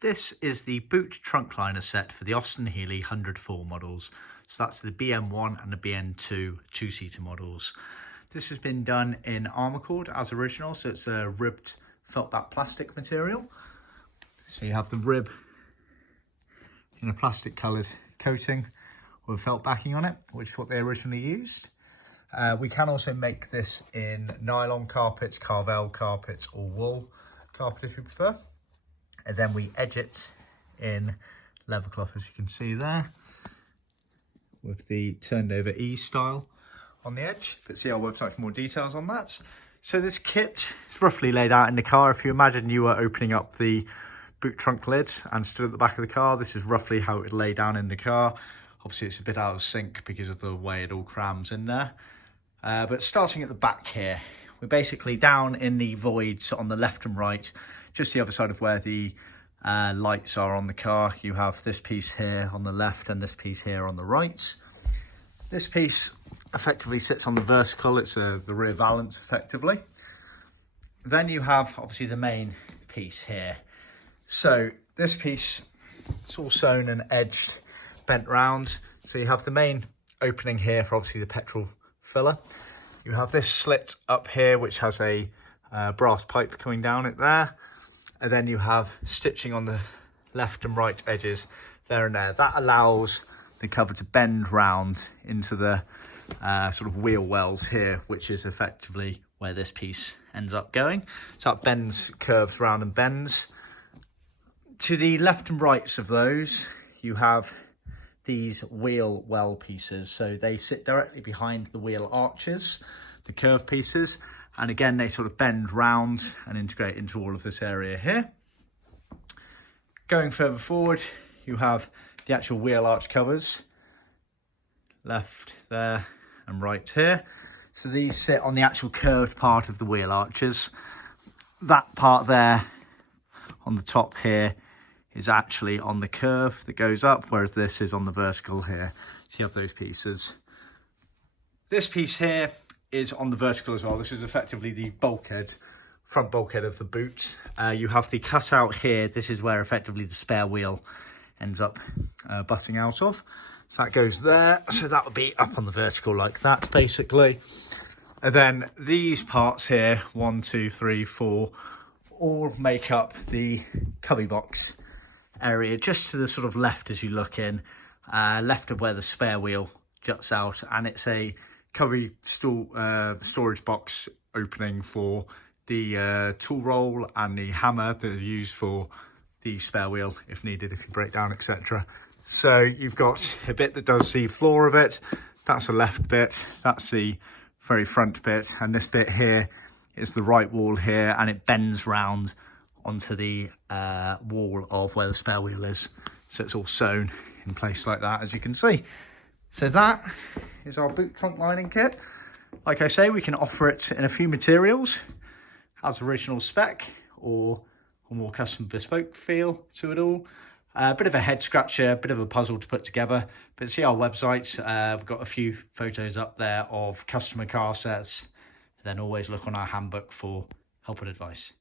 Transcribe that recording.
This is the boot trunk liner set for the Austin Healey 104 models. So that's the BN1 and the BN2 two-seater models. This has been done in Armacord as original, so it's a ribbed felt back plastic material. So you have the rib in a plastic coloured coating with felt backing on it, which is what they originally used. We can also make this in nylon carpets, Karvel carpets, or wool carpet if you prefer. And then we edge it in leather cloth, as you can see there, with the turned over E style on the edge. But see our website for more details on that. So this kit is roughly laid out in the car. If you imagine you were opening up the boot trunk lids and stood at the back of the car, this is roughly how it would lay down in the car. Obviously it's a bit out of sync because of the way it all crams in there. But starting at the back here, we're basically down in the voids on the left and right, just the other side of where the lights are on the car. You have this piece here on the left and this piece here on the right. This piece effectively sits on the vertical. It's the rear valance effectively. Then you have obviously the main piece here. So this piece, it's all sewn and edged, bent round. So you have the main opening here for obviously the petrol filler. You have this slit up here which has a brass pipe coming down it there, and then you have stitching on the left and right edges there and there. That allows the cover to bend round into the sort of wheel wells here, which is effectively where this piece ends up going. So that bends, curves round and bends. To the left and rights of those, you have these wheel well pieces. So they sit directly behind the wheel arches, the curved pieces. And again, they sort of bend round and integrate into all of this area here. Going further forward, you have the actual wheel arch covers, left there and right here. So these sit on the actual curved part of the wheel arches. That part there on the top here is actually on the curve that goes up, whereas this is on the vertical here. So you have those pieces. This piece here is on the vertical as well. This is effectively the bulkhead, front bulkhead of the boot. You have the cutout here. This is where effectively the spare wheel ends up butting out of. So that goes there. So that would be up on the vertical like that, basically. And then these parts here, 1, 2, 3, 4, all make up the cubby box area, just to the sort of left as you look in, left of where the spare wheel juts out. And it's a cubby storage box opening for the tool roll and the hammer that is used for the spare wheel if needed, if you break down, etc. So you've got a bit that does the floor of it. That's the left bit. That's the very front bit. And this bit here is the right wall here, and it bends round onto the wall of where the spare wheel is. So it's all sewn in place like that, as you can see. So that is our boot trunk lining kit. Like I say, we can offer it in a few materials, as original spec or a more custom bespoke feel to it all. A bit of a head scratcher, a bit of a puzzle to put together, but see our website, we've got a few photos up there of customer car sets. Then always look on our handbook for help and advice.